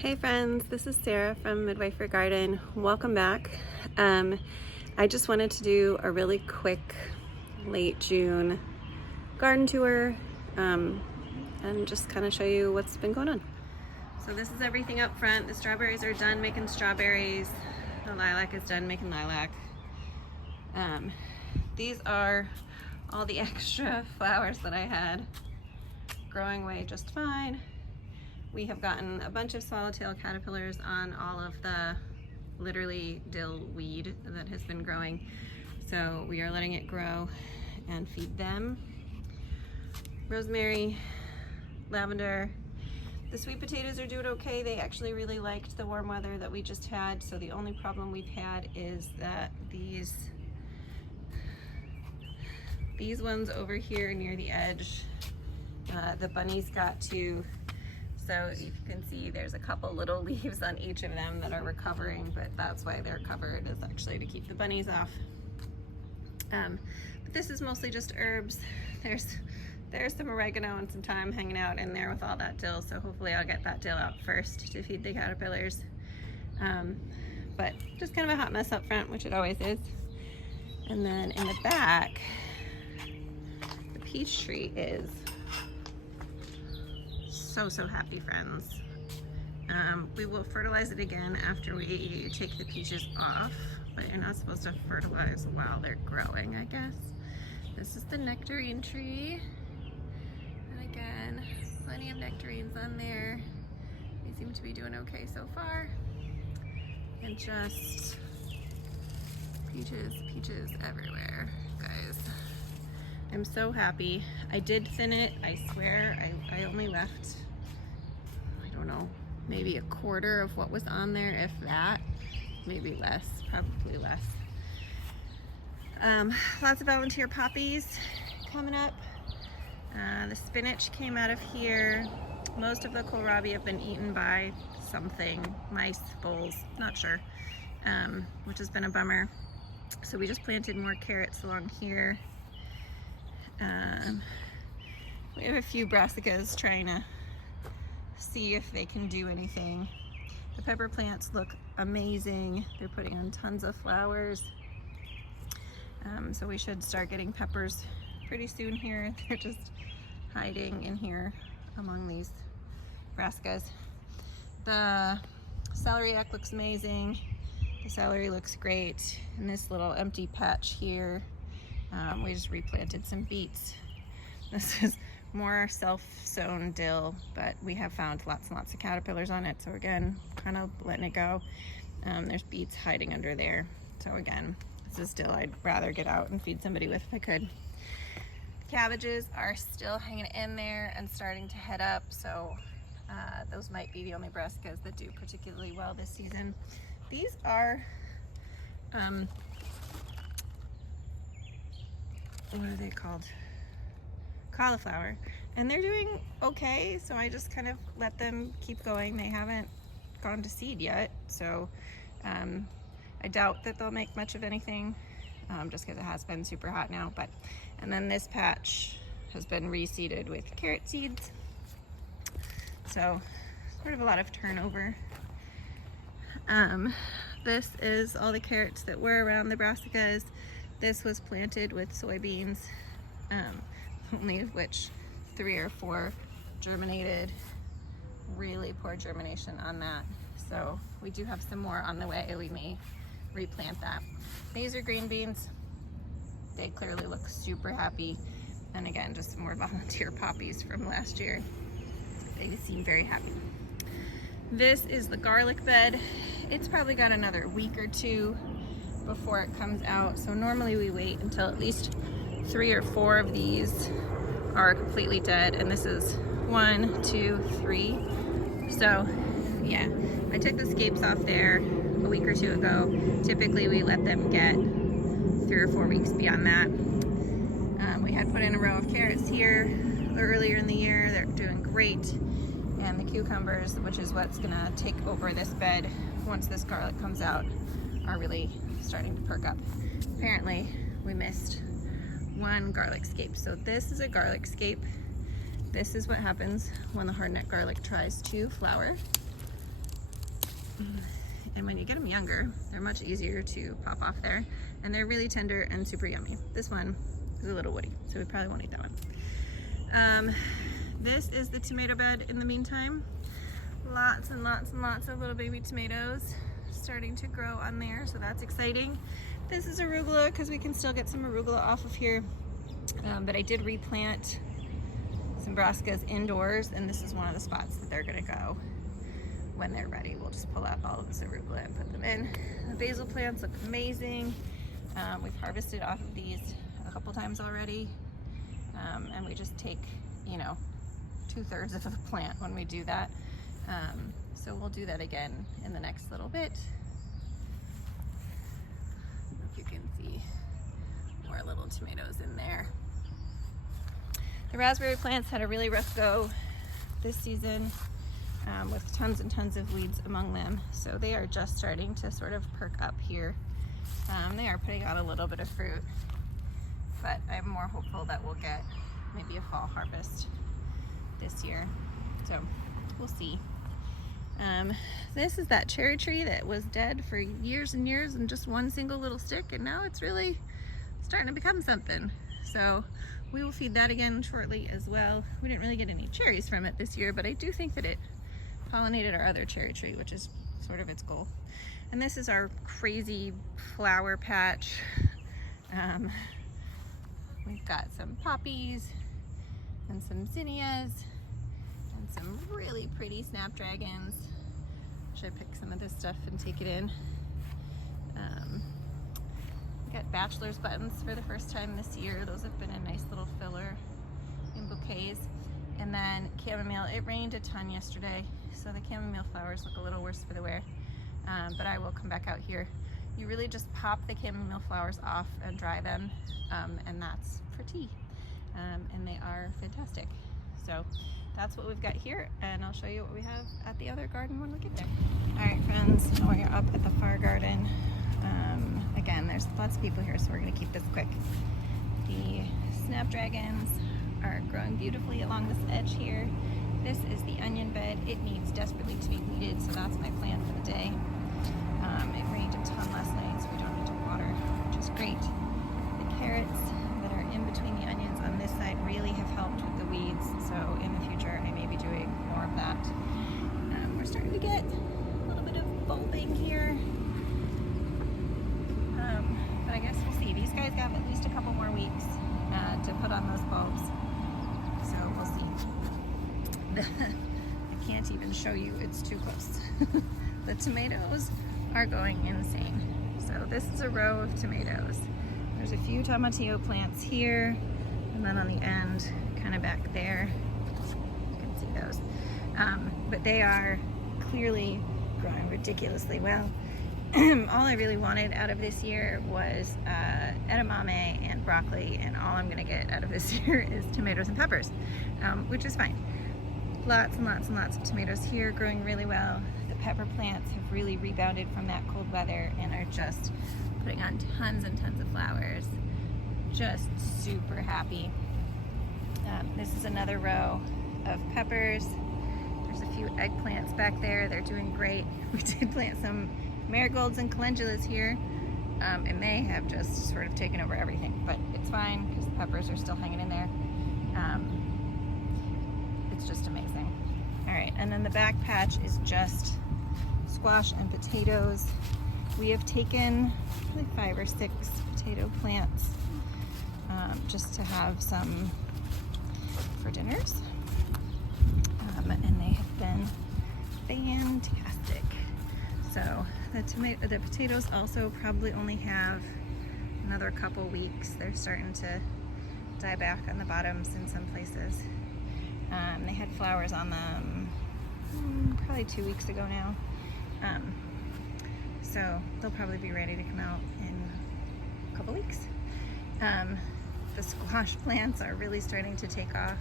Hey friends, this is Sarah from Midwifery Garden. Welcome back. I just wanted to do a really quick late June garden tour and just kind of show you what's been going on. So this is everything up front. The strawberries are done making strawberries. The lilac is done making lilac. These are all the extra flowers that I had growing away just fine. We have gotten a bunch of swallowtail caterpillars on all of the literally dill weed that has been growing. So we are letting it grow and feed them. Rosemary, lavender. The sweet potatoes are doing okay. They actually really liked the warm weather that we just had. So the only problem we've had is that these ones over here near the edge, the bunnies got to. So you can see there's a couple little leaves on each of them that are recovering, but that's why they're covered, is actually to keep the bunnies off. But this is mostly just herbs. There's some oregano and some thyme hanging out in there with all that dill, so hopefully I'll get that dill out first to feed the caterpillars. But just kind of a hot mess up front, which it always is. And then in the back, the peach tree is so happy, friends. We will fertilize it again after we take the peaches off, but you're not supposed to fertilize while they're growing, I guess. This is the nectarine tree, and again, plenty of nectarines on there. They seem to be doing okay so far, and just peaches everywhere, guys. I'm so happy. I did thin it, I swear. I only left, I don't know, maybe a quarter of what was on there, if that. Maybe less, probably less. Lots of volunteer poppies coming up. The spinach came out of here. Most of the kohlrabi have been eaten by something, mice, voles, not sure, which has been a bummer. So we just planted more carrots along here. We have a few brassicas trying to see if they can do anything. The pepper plants look amazing. They're putting on tons of flowers. So we should start getting peppers pretty soon here. They're just hiding in here among these brassicas. The celeriac looks amazing. The celery looks great. And this little empty patch here, we just replanted some beets. This is more self-sown dill, but we have found lots and lots of caterpillars on it. So again, kind of letting it go. There's beets hiding under there. So again, this is dill I'd rather get out and feed somebody with if I could. Cabbages are still hanging in there and starting to head up. So those might be the only brassicas that do particularly well this season. These are, what are they called? Cauliflower, and they're doing okay, so I just kind of let them keep going. They haven't gone to seed yet, so I doubt that they'll make much of anything, just because it has been super hot now. But and then this patch has been reseeded with carrot seeds, so sort of a lot of turnover. This is all the carrots that were around the brassicas. This was planted with soybeans, only of which 3 or 4 germinated. Really poor germination on that. So we do have some more on the way. We may replant that. These are green beans. They clearly look super happy. And again, just some more volunteer poppies from last year. They seem very happy. This is the garlic bed. It's probably got another week or 2 before it comes out. So normally we wait until at least 3 or 4 of these are completely dead, and this is 1, 2, 3. So yeah, I took the scapes off there a week or 2 ago. Typically we let them get 3 or 4 weeks beyond that. We had put in a row of carrots here earlier in the year. They're doing great. And the cucumbers, which is what's gonna take over this bed once this garlic comes out, are really starting to perk up. Apparently we missed 1 garlic scape. So this is a garlic scape. This is what happens when the hardneck garlic tries to flower. And when you get them younger, they're much easier to pop off there. And they're really tender and super yummy. This one is a little woody, so we probably won't eat that one. This is the tomato bed in the meantime. Lots and lots and lots of little baby tomatoes starting to grow on there, so that's exciting. This is arugula because we can still get some arugula off of here. But I did replant some brassicas indoors, and this is one of the spots that they're gonna go when they're ready. We'll just pull out all of this arugula and put them in. The basil plants look amazing. We've harvested off of these a couple times already. And we just take, you know, 2/3 of the plant when we do that. So we'll do that again in the next little bit. If you can see more little tomatoes in there. The raspberry plants had a really rough go this season, with tons and tons of weeds among them. So they are just starting to sort of perk up here. They are putting out a little bit of fruit, but I'm more hopeful that we'll get maybe a fall harvest this year. So we'll see. This is that cherry tree that was dead for years and years and just one single little stick, and now it's really starting to become something. So we will feed that again shortly as well. We didn't really get any cherries from it this year, but I do think that it pollinated our other cherry tree, which is sort of its goal. And this is our crazy flower patch. We've got some poppies and some zinnias and some really pretty snapdragons. Should I pick some of this stuff and take it in? Got bachelor's buttons for the first time this year. Those have been a nice little filler in bouquets. And then chamomile. It rained a ton yesterday, so the chamomile flowers look a little worse for the wear. But I will come back out here. You really just pop the chamomile flowers off and dry them, and that's for tea. And they are fantastic. So that's what we've got here, and I'll show you what we have at the other garden when we get there. All right, friends, we're up at the far garden. Again, there's lots of people here, so we're gonna keep this quick. The snapdragons are growing beautifully along this edge here. This is the onion bed. It needs desperately to be weeded, so that's my plan for the day. It rained a ton last night, so we don't need to water, which is great. The carrots that are in between the onions on this side really have helped with the weeds, so in the future I may be doing more of that. We're starting to get a little bit of bulbing here. But I guess we'll see. These guys got at least a couple more weeks to put on those bulbs, so we'll see. I can't even show you, it's too close. The tomatoes are going insane. So this is a row of tomatoes. There's a few tomatillo plants here, and then on the end, kind of back there, you can see those. But they are clearly growing ridiculously well. All I really wanted out of this year was edamame and broccoli, and all I'm gonna get out of this year is tomatoes and peppers, which is fine. Lots and lots and lots of tomatoes here growing really well. The pepper plants have really rebounded from that cold weather and are just putting on tons and tons of flowers. Just super happy. This is another row of peppers. There's a few eggplants back there. They're doing great. We did plant some marigolds and calendulas here, and they have just sort of taken over everything, but it's fine because the peppers are still hanging in there. It's just amazing. All right, and then the back patch is just squash and potatoes. We have taken probably 5 or 6 potato plants just to have some for dinners, and they have been fantastic. So the potatoes also probably only have another couple weeks. They're starting to die back on the bottoms in some places. They had flowers on them probably 2 weeks ago now. So they'll probably be ready to come out in a couple weeks. The squash plants are really starting to take off.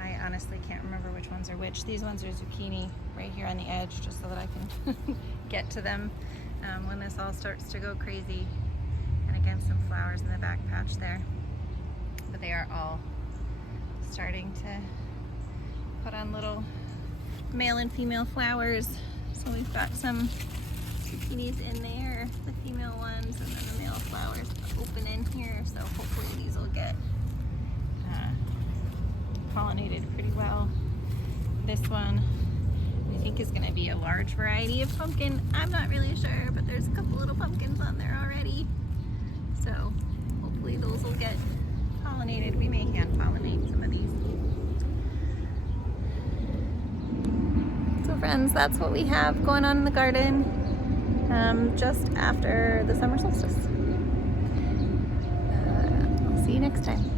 I honestly can't remember which ones are which. These ones are zucchini right here on the edge, just so that I can get to them when this all starts to go crazy. And again, some flowers in the back patch there. But they are all starting to put on little male and female flowers. So So we've got some zucchinis in there, the female ones, and then the male flowers open in here. So hopefully these will get pollinated pretty well. This one I think is going to be a large variety of pumpkin. I'm not really sure, but there's a couple little pumpkins on there already. So hopefully those will get pollinated. We may hand pollinate some of these. So friends, that's what we have going on in the garden just after the summer solstice. I'll see you next time.